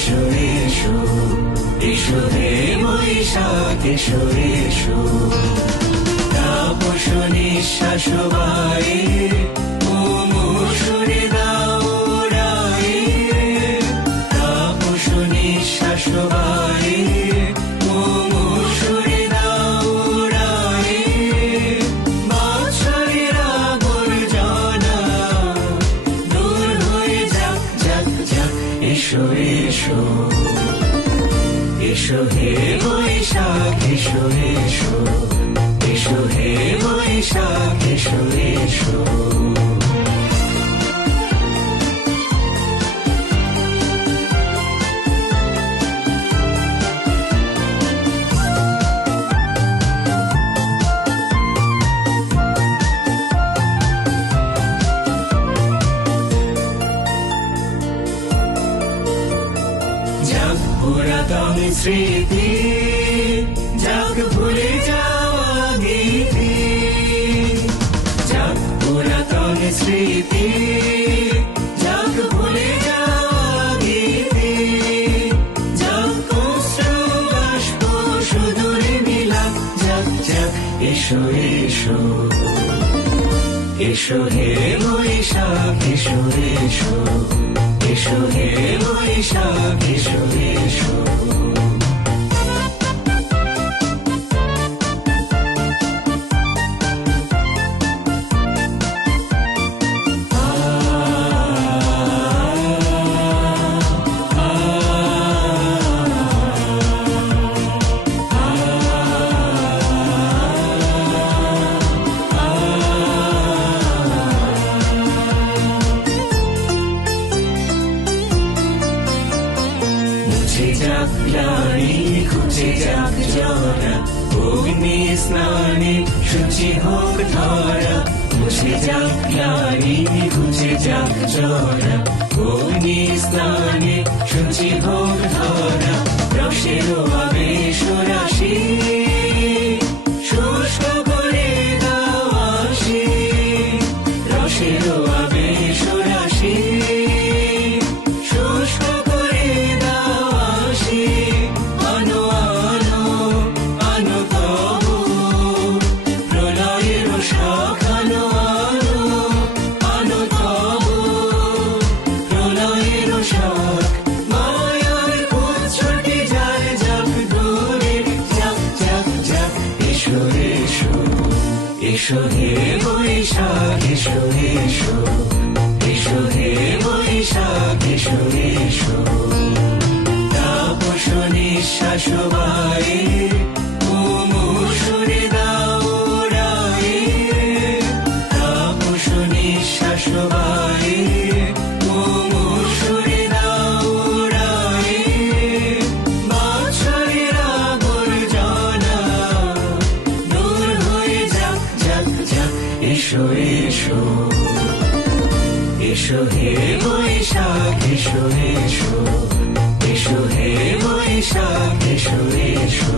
এসো এসো এসো হে বৈশাখ এসো এসো তাপস নিঃশ্বাস বায়ে ও মৌসুমে দাও উড়ায়ে তাপস নিঃশ্বাস বায়ে ও মৌসুমে দাও উড়ায়ে বছরের আবর্জনা দূর হয়ে যাক যাক যাক এসো এসো এসো হে বৈশাখ এসো এসো এসো হে বৈশাখ এসো এসো যাক পুরাতন স্মৃতি যাক ভুলে যাওয়া গীতি যাক পুরাতন স্মৃতি যাক ভুলে যাওয়া গীতি যাক অশ্রু বাষ্প সুদূরে মিলাক যাক যাক এসো এসো এসো হে বৈশাখ এসো এসো এসো হে বৈশাখ এসো এসো মুছে যাক গ্লানি ঘুচে যাক জরা অগ্নি স্নানে শুচি হোক ধরা মুছে যাক গ্লানি ঘুচে যাক জরা অগ্নি স্নানে শুচি হোক ধরা রসের আবেশ রাশি শুষ্ক করে দাও আসি রসের আবেশ রাশি শুষ্ক করে দাও আসি আনো আনো আনো তবু প্রলয়ের শাখ আনো আনো আনো তবু প্রলয়ের শাখ মায়ার পথ ছুটে যায় যাক দূরে যাক যাক যাক এসো এসো এসো হে বৈশাখ এসো এসো এসো হে বৈশাখ এসো এসো তাপস নিঃশ্বাস বায়ে ও মৌসুমে দাও উড়ায়ে তাপস নিঃশ্বাস বায়ে ও মৌসুমে দাও উড়ায়ে বছরের আবর্জনা দূর হয়ে যাক যাক যাক এসো এসো এসো হে বৈশাখ এসো এসো এসো হে বৈশাখ এসো এসো